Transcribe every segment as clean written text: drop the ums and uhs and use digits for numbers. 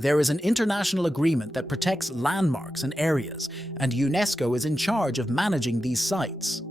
There is an international agreement that protects landmarks and areas, and UNESCO is in charge of managing these sites.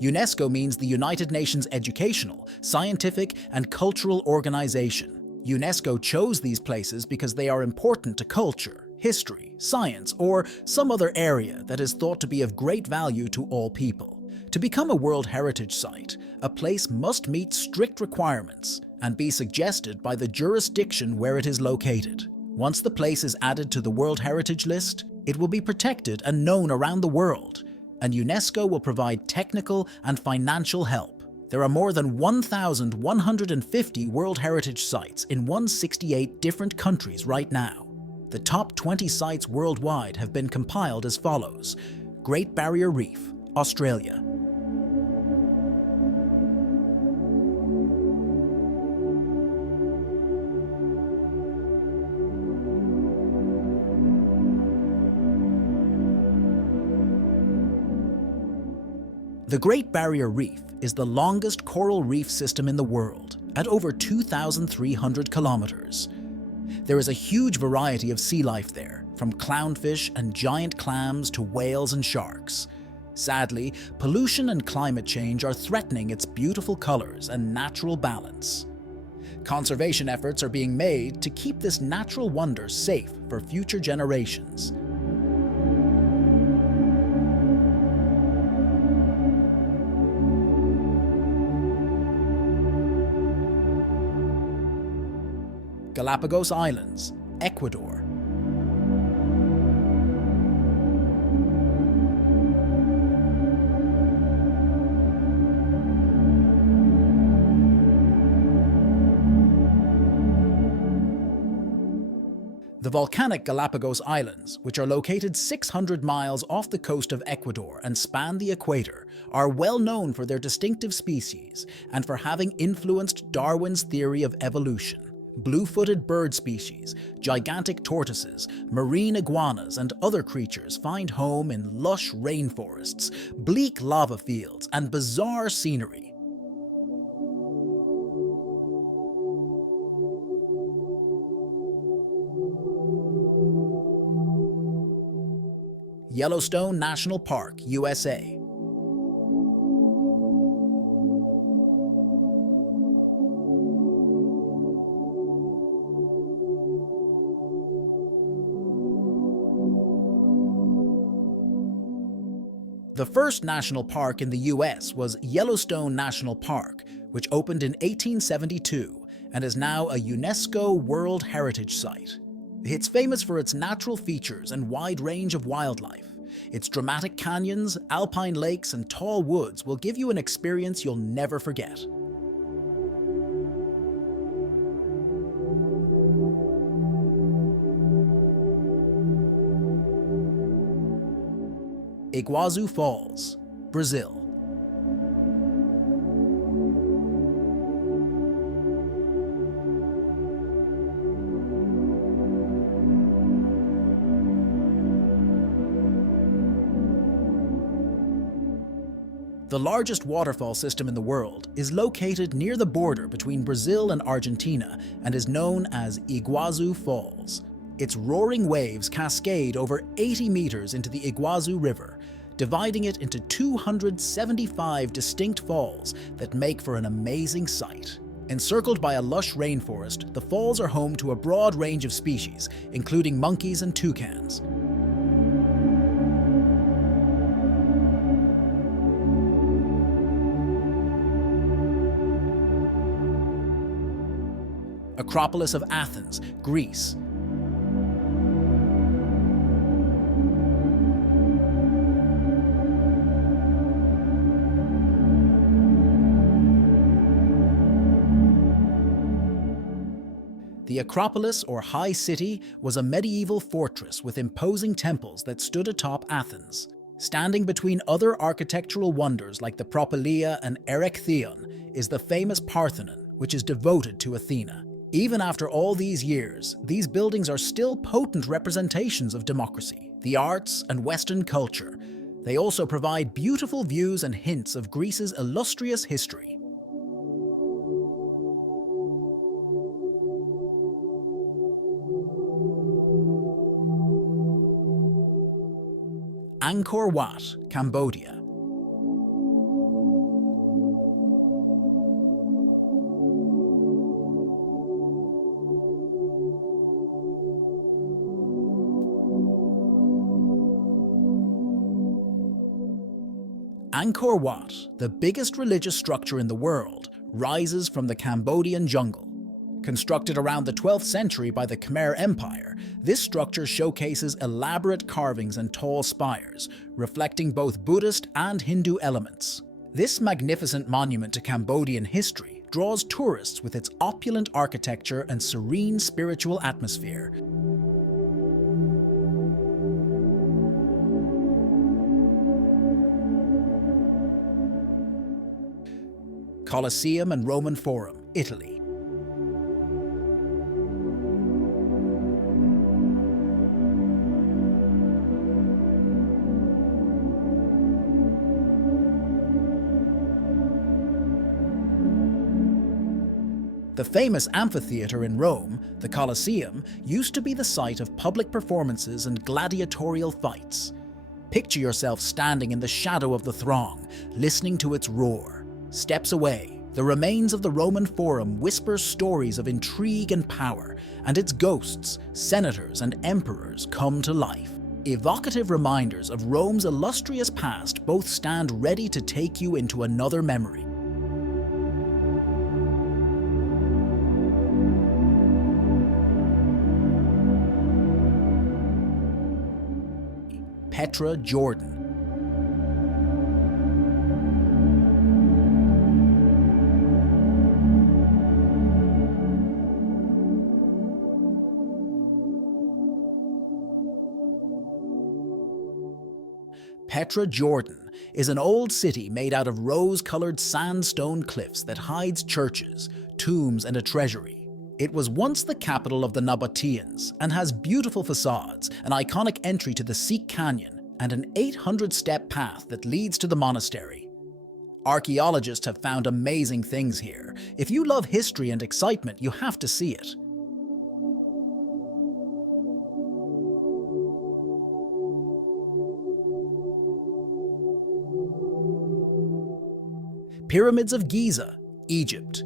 UNESCO means the United Nations Educational, Scientific, and Cultural Organization. UNESCO chose these places because they are important to culture, history, science, or some other area that is thought to be of great value to all people. To become a World Heritage Site, a place must meet strict requirements and be suggested by the jurisdiction where it is located. Once the place is added to the World Heritage List, it will be protected and known around the world, and UNESCO will provide technical and financial help. There are more than 1,150 World Heritage Sites in 168 different countries right now. The top 20 sites worldwide have been compiled as follows: Great Barrier Reef, Australia. The Great Barrier Reef is the longest coral reef system in the world, at over 2,300 kilometers. There is a huge variety of sea life there, from clownfish and giant clams to whales and sharks. Sadly, pollution and climate change are threatening its beautiful colors and natural balance. Conservation efforts are being made to keep this natural wonder safe for future generations. Galapagos Islands, Ecuador. The volcanic Galapagos Islands, which are located 600 miles off the coast of Ecuador and span the equator, are well known for their distinctive species and for having influenced Darwin's theory of evolution. Blue-footed bird species, gigantic tortoises, marine iguanas, and other creatures find home in lush rainforests, bleak lava fields, and bizarre scenery. Yellowstone National Park, USA. The first national park in the US was Yellowstone National Park, which opened in 1872 and is now a UNESCO World Heritage Site. It's famous for its natural features and wide range of wildlife. Its dramatic canyons, alpine lakes, and tall woods will give you an experience you'll never forget. Iguazu Falls, Brazil. The largest waterfall system in the world is located near the border between Brazil and Argentina and is known as Iguazu Falls. Its roaring waves cascade over 80 meters into the Iguazu River, dividing it into 275 distinct falls that make for an amazing sight. Encircled by a lush rainforest, the falls are home to a broad range of species, including monkeys and toucans. Acropolis of Athens, Greece. The Acropolis, or High City, was a medieval fortress with imposing temples that stood atop Athens. Standing between other architectural wonders like the Propylaea and Erechtheion is the famous Parthenon, which is devoted to Athena. Even after all these years, these buildings are still potent representations of democracy, the arts, and Western culture. They also provide beautiful views and hints of Greece's illustrious history. Angkor Wat, Cambodia. Angkor Wat, the biggest religious structure in the world, rises from the Cambodian jungle. Constructed around the 12th century by the Khmer Empire, this structure showcases elaborate carvings and tall spires, reflecting both Buddhist and Hindu elements. This magnificent monument to Cambodian history draws tourists with its opulent architecture and serene spiritual atmosphere. Colosseum and Roman Forum, Italy. The famous amphitheater in Rome, the Colosseum, used to be the site of public performances and gladiatorial fights. Picture yourself standing in the shadow of the throng, listening to its roar. Steps away, the remains of the Roman Forum whisper stories of intrigue and power, and its ghosts, senators and emperors come to life. Evocative reminders of Rome's illustrious past both stand ready to take you into another memory. Petra, Jordan. Petra, Jordan, is an old city made out of rose-colored sandstone cliffs that hides churches, tombs, and a treasury. It was once the capital of the Nabateans and has beautiful facades, an iconic entry to the Sikh Canyon, and an 800-step path that leads to the monastery. Archaeologists have found amazing things here. If you love history and excitement, you have to see it. Pyramids of Giza, Egypt.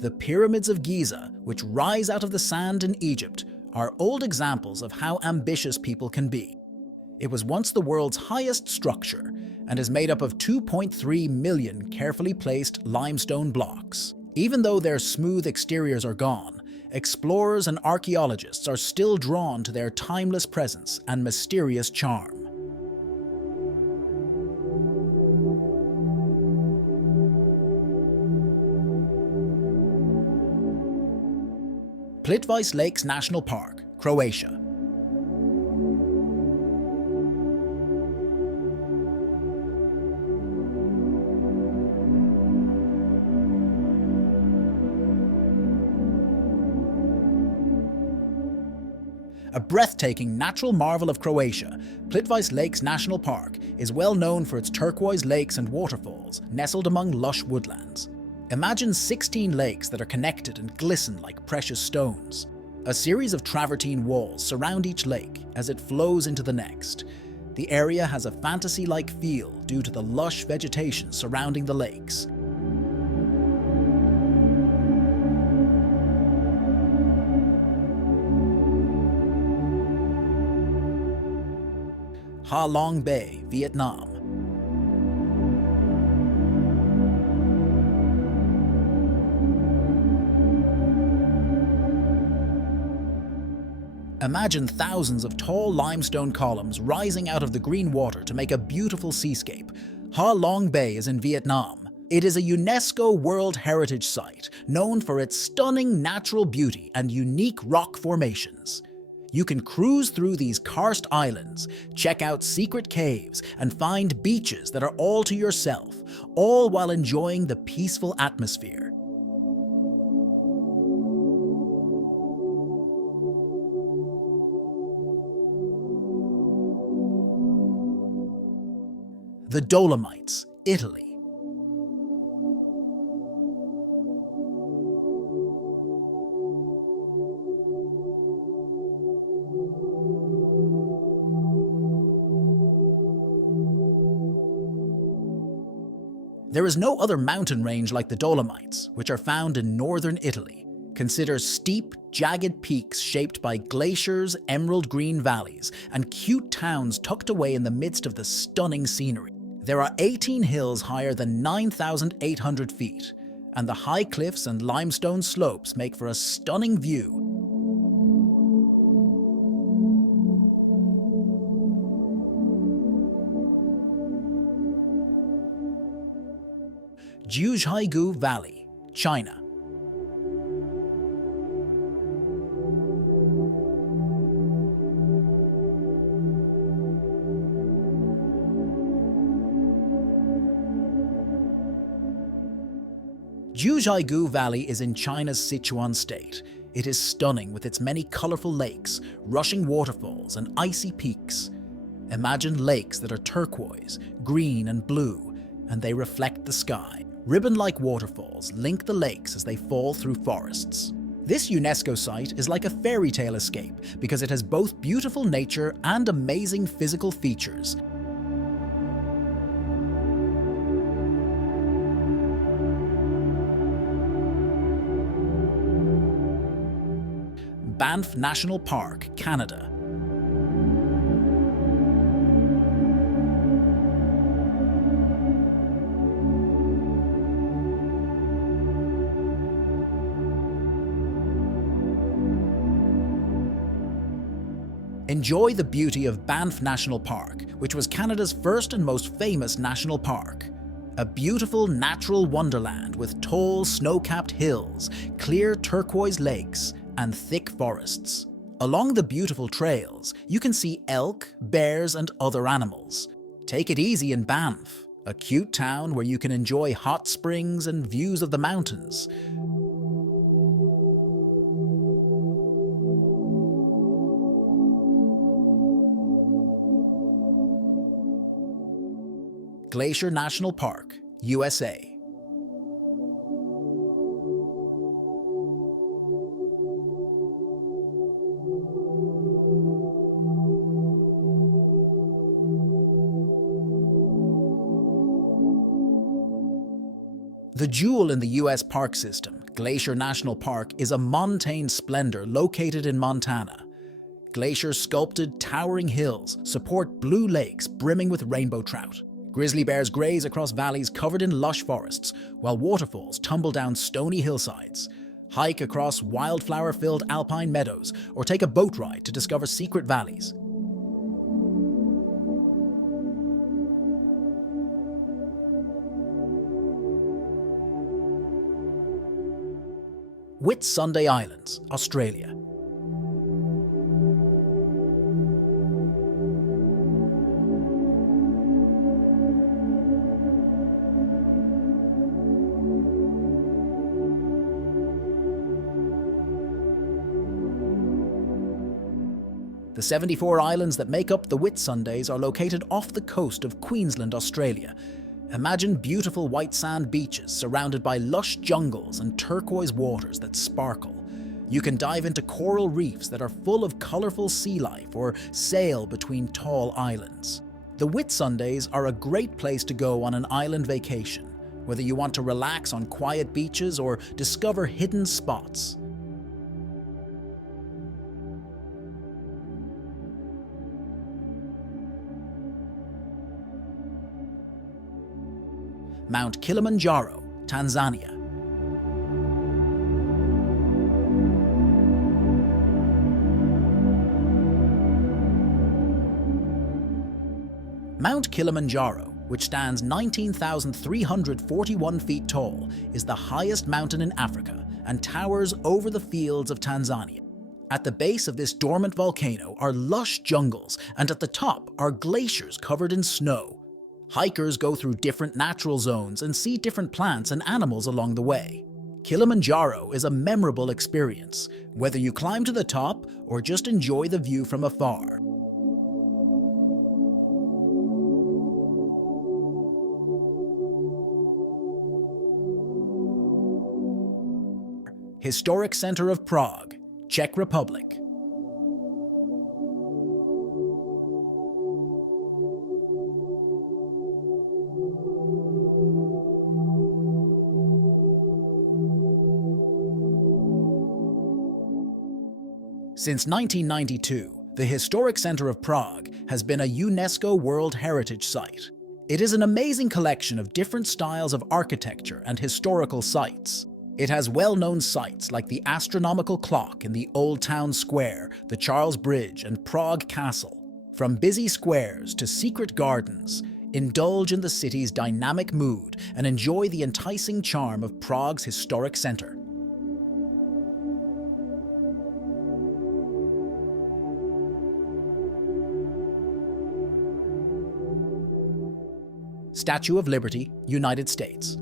The Pyramids of Giza, which rise out of the sand in Egypt, are old examples of how ambitious people can be. It was once the world's highest structure and is made up of 2.3 million carefully placed limestone blocks. Even though their smooth exteriors are gone, explorers and archaeologists are still drawn to their timeless presence and mysterious charm. Plitvice Lakes National Park, Croatia. A breathtaking natural marvel of Croatia, Plitvice Lakes National Park is well known for its turquoise lakes and waterfalls nestled among lush woodlands. Imagine 16 lakes that are connected and glisten like precious stones. A series of travertine walls surround each lake as it flows into the next. The area has a fantasy-like feel due to the lush vegetation surrounding the lakes. Ha Long Bay, Vietnam. Imagine thousands of tall limestone columns rising out of the green water to make a beautiful seascape. Ha Long Bay is in Vietnam. It is a UNESCO World Heritage Site, known for its stunning natural beauty and unique rock formations. You can cruise through these karst islands, check out secret caves, and find beaches that are all to yourself, all while enjoying the peaceful atmosphere. The Dolomites, Italy. There is no other mountain range like the Dolomites, which are found in northern Italy. Consider steep, jagged peaks shaped by glaciers, emerald green valleys, and cute towns tucked away in the midst of the stunning scenery. There are 18 hills higher than 9,800 feet, and the high cliffs and limestone slopes make for a stunning view. Jiuzhaigou Valley, China. Jiuzhaigou Valley is in China's Sichuan state. It is stunning with its many colorful lakes, rushing waterfalls, and icy peaks. Imagine lakes that are turquoise, green, and blue, and they reflect the sky. Ribbon-like waterfalls link the lakes as they fall through forests. This UNESCO site is like a fairy tale escape because it has both beautiful nature and amazing physical features. Banff National Park, Canada. Enjoy the beauty of Banff National Park, which was Canada's first and most famous national park. A beautiful natural wonderland with tall snow-capped hills, clear turquoise lakes, and thick forests. Along the beautiful trails, you can see elk, bears, and other animals. Take it easy in Banff, a cute town where you can enjoy hot springs and views of the mountains. Glacier National Park, USA. The jewel in the US park system, Glacier National Park, is a montane splendor located in Montana. Glacier's sculpted, towering hills support blue lakes brimming with rainbow trout. Grizzly bears graze across valleys covered in lush forests, while waterfalls tumble down stony hillsides. Hike across wildflower-filled alpine meadows, or take a boat ride to discover secret valleys. Whitsunday Islands, Australia. The 74 islands that make up the Whitsundays are located off the coast of Queensland, Australia. Imagine beautiful white sand beaches surrounded by lush jungles and turquoise waters that sparkle. You can dive into coral reefs that are full of colourful sea life or sail between tall islands. The Whitsundays are a great place to go on an island vacation, whether you want to relax on quiet beaches or discover hidden spots. Mount Kilimanjaro, Tanzania. Mount Kilimanjaro, which stands 19,341 feet tall, is the highest mountain in Africa and towers over the fields of Tanzania. At the base of this dormant volcano are lush jungles, and at the top are glaciers covered in snow. Hikers go through different natural zones and see different plants and animals along the way. Kilimanjaro is a memorable experience, whether you climb to the top or just enjoy the view from afar. Historic Center of Prague, Czech Republic. Since 1992, the Historic Center of Prague has been a UNESCO World Heritage Site. It is an amazing collection of different styles of architecture and historical sites. It has well-known sites like the astronomical clock in the Old Town Square, the Charles Bridge, and Prague Castle. From busy squares to secret gardens, indulge in the city's dynamic mood and enjoy the enticing charm of Prague's historic center. Statue of Liberty, United States.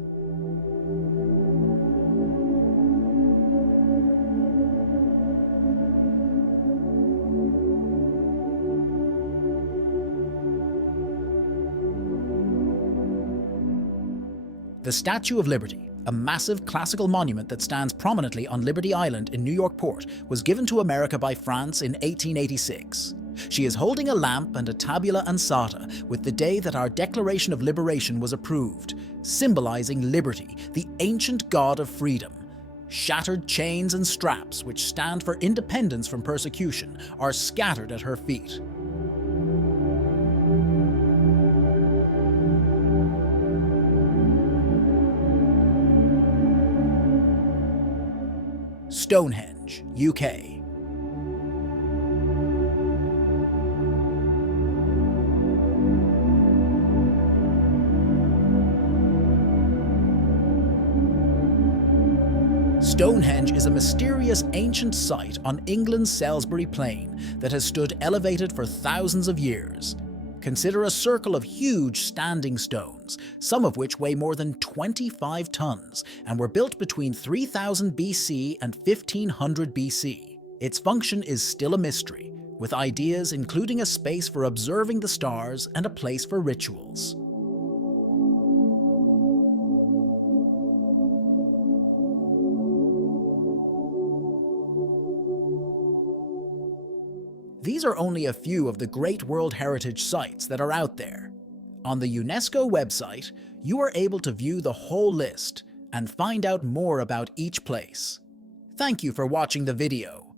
The Statue of Liberty, a massive classical monument that stands prominently on Liberty Island in New York Port, was given to America by France in 1886. She is holding a lamp and a tabula ansata with the day that our Declaration of Liberation was approved, symbolizing liberty, the ancient god of freedom. Shattered chains and straps, which stand for independence from persecution, are scattered at her feet. Stonehenge, UK. Stonehenge is a mysterious ancient site on England's Salisbury Plain that has stood elevated for thousands of years. Consider a circle of huge standing stones, some of which weigh more than 25 tons and were built between 3000 BC and 1500 BC. Its function is still a mystery, with ideas including a space for observing the stars and a place for rituals. These are only a few of the great World Heritage Sites that are out there. On the UNESCO website, you are able to view the whole list and find out more about each place. Thank you for watching the video.